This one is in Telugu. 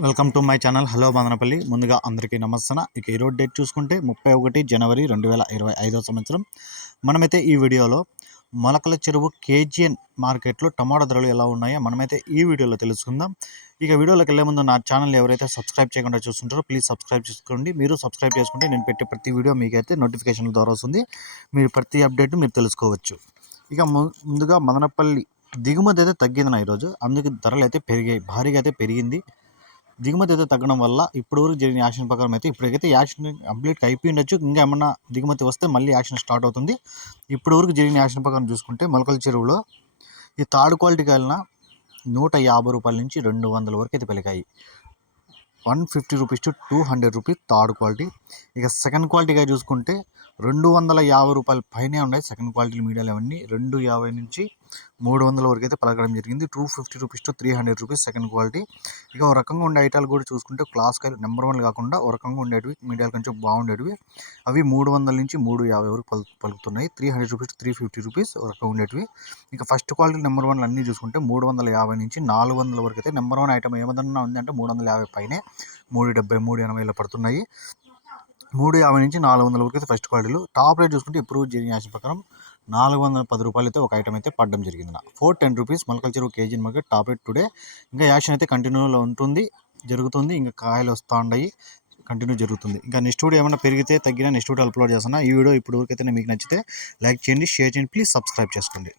Welcome to my channel. Hello Madanapalle. ముందుగా అందరికీ నమస్తన ఇక ఈరోజు డేట్ చూసుకుంటే ముప్పై ఒకటి జనవరి రెండు వేల ఇరవై ఐదో సంవత్సరం. మనమైతే ఈ వీడియోలో మొలకల చెరువు కేజీఎన్ మార్కెట్లో టమాటా ధరలు ఎలా ఉన్నాయో మనమైతే ఈ వీడియోలో తెలుసుకుందాం. ఇక వీడియోలోకి వెళ్ళే ముందు నా ఛానల్ ఎవరైతే సబ్స్క్రైబ్ చేయకుండా చూస్తుంటారో ప్లీజ్ సబ్స్క్రైబ్ చేసుకోండి. మీరు సబ్స్క్రైబ్ చేసుకుంటే నేను పెట్టే ప్రతి వీడియో మీకైతే నోటిఫికేషన్ ద్వారా వస్తుంది. మీరు ప్రతి అప్డేట్ మీరు తెలుసుకోవచ్చు. ఇక ము- ముందుగా మదనపల్లి దిగుమతి అయితే తగ్గింది ఈరోజు. అందుకే ధరలు అయితే పెరిగాయి. భారీగా అయితే పెరిగింది. దిగుమతి అయితే తగ్గడం వల్ల ఇప్పుడు వరకు జరిగిన యాక్షన్ ప్రకారం అయితే ఇప్పటికైతే యాక్షన్ కంప్లీట్ అయిపోయి ఉండొచ్చు. ఇంకా ఏమన్నా దిగుమతి వస్తే మళ్ళీ యాక్షన్ స్టార్ట్ అవుతుంది. ఇప్పుడు వరకు జరిగిన యాక్షన్ ప్రకారం చూసుకుంటే మొలకల చెరువులో ఈ థర్డ్ క్వాలిటీ వెళ్ళిన నూట యాభై రూపాయల నుంచి రెండు వందల వరకు అయితే పెరిగాయి. One fifty rupees to two hundred rupees third quality. ఇక సెకండ్ క్వాలిటీగా చూసుకుంటే రెండు వందల యాభై రూపాయల పైనే ఉన్నాయి. సెకండ్ క్వాలిటీ మీడియాలు అవన్నీ రెండు యాభై నుంచి మూడు వందల వరకు అయితే పలకడం జరిగింది. Two fifty rupees to three hundred rupees second quality. ఇక ఒక రకంగా ఉండే ఐటాలు కూడా చూసుకుంటే క్లాస్ కాయలు నెంబర్ వన్ కాకుండా ఒక రకంగా ఉండేటివి మీడియాలు కొంచెం బాగుండేటివి. అవి మూడు వందల నుంచి మూడు యాభై వరకు పలు పలుకుతున్నాయి. Three hundred rupees three fifty rupees వరకు ఉండేటివి. ఇక ఫస్ట్ క్వాలిటీ నెంబర్ వన్ అన్నీ చూసుకుంటే మూడు వందల యాభై నుంచి నాలుగు వందల వరకు అయితే నెంబర్ వన్ ఐటమ్ ఏమదన్నా ఉందంటే మూడు వందల యాభై పైనే మూడు డెబ్బై మూడు ఎనభైలో పడుతున్నాయి. మూడు యాభై నుంచి నాలుగు వందల వరకు అయితే ఫస్ట్ క్వాలిటీలు. టాప్ రేట్ చూసుకుంటే ఇప్పుడు జరిగిన యాక్షన్ ప్రకారం నాలుగు వందల పది రూపాయలతో ఒక ఐటమ్ అయితే పడడం జరిగింది నా four ten rupees Molakala Cheruvu KG market top rate today ఇంకా యాక్షన్ అయితే కంటిన్యూలో ఉంటుంది జరుగుతుంది. ఇంకా కాయలు వస్తూ ఉన్నాయి కంటిన్యూ జరుగుతుంది. ఇంకా నెక్స్ట్ వీడియో ఏమైనా పెరిగితే తగ్గినా నెక్స్ట్ వీడియో అప్లోడ్ చేస్తున్నా ఈ వీడియో ఇప్పుడు వరకు అయితే మీకు నచ్చితే లైక్ చేయండి షేర్ చేయండి ప్లీజ్ సబ్స్క్రైబ్ చేసుకోండి.